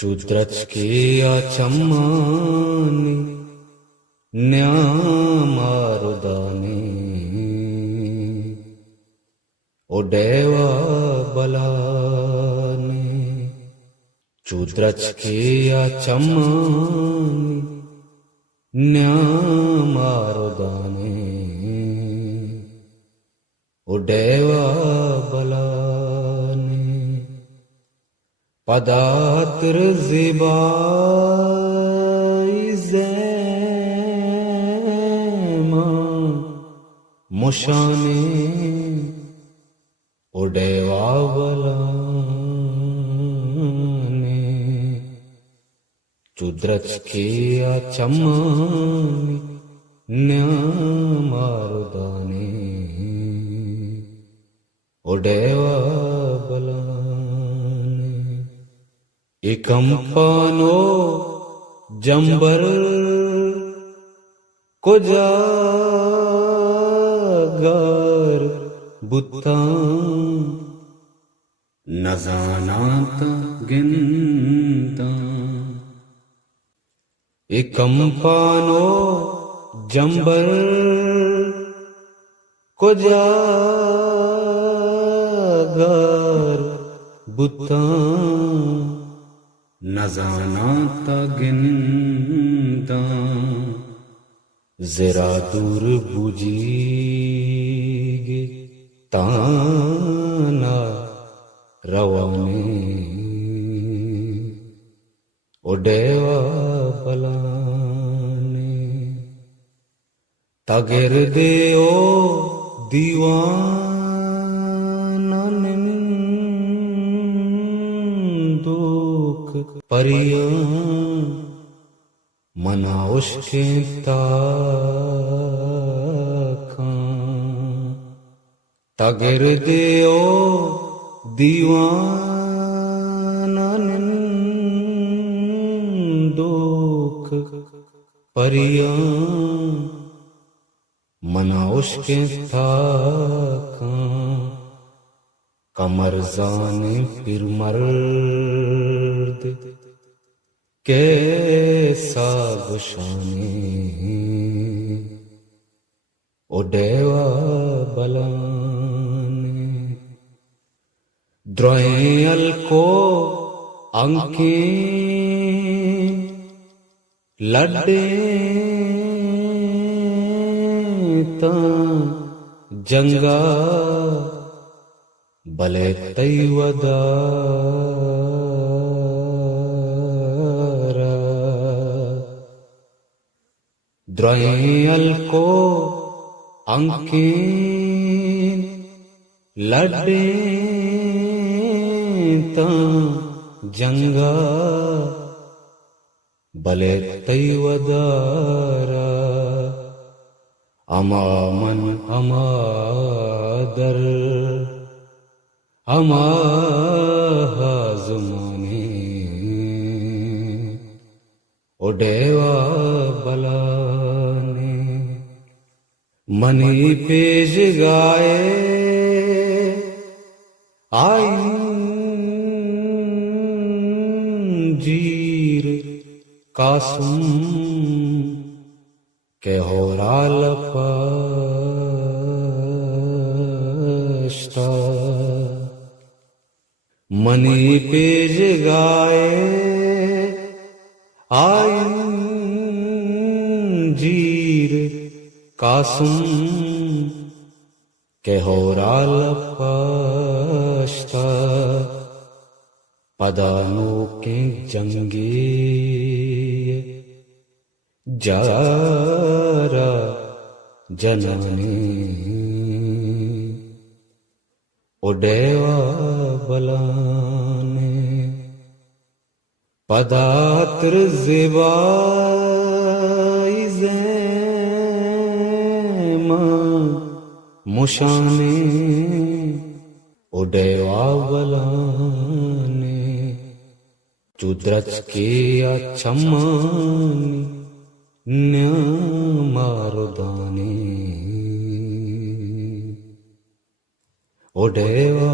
चुद्रचकिया चम्मानी न्यामारुदानी ओडेवा बलानी चुद्रचकिया चम्मानी न्यामारुदानी ओडेवा बलानी पदात्र ज़िबाई ज़ैमा मुशाने उडेवा बलाने चुद्रचकिया चम्मानी न्यामारुदाने उडेवा बलाने एकंपानो जंबर को जागर बुत्ता नजानाता गिनता एकंपानो जंबर को जागर बुत्ता नजानाता गिनता जरा दूर बुझीगे ताना रवाने ओडेवा बलाने तगर दे ओ दीवाना दुख परियां मना उसके ताकां तगर दे ओ दीवाना दुख परियां मना उसके ताकां कमर जाने फिर मर्द कैसा गुशाने ओडेवा बलाने द्रोयल को अंकें लड्डे ता जंगा बले तैवदारा द्रोयल को अंकें लड्डे ता जंगा बले तैवदारा अमामन अमादर अमाहाजुमाने ओडेवा बलाने मनी पेज गाए आई जीर कासुम के हो रालपष्टा मनी पेज गाए आई जीर कासुम के हो रालपष्टा पदानो के जंगे जारा जनाने ओडेवा बलाने पदात्र ज़िबाई ज़ैमा मुशाने ओडेवा बलाने चुद्रचकिया चम्मानी न्यामारुदानी ओडेवा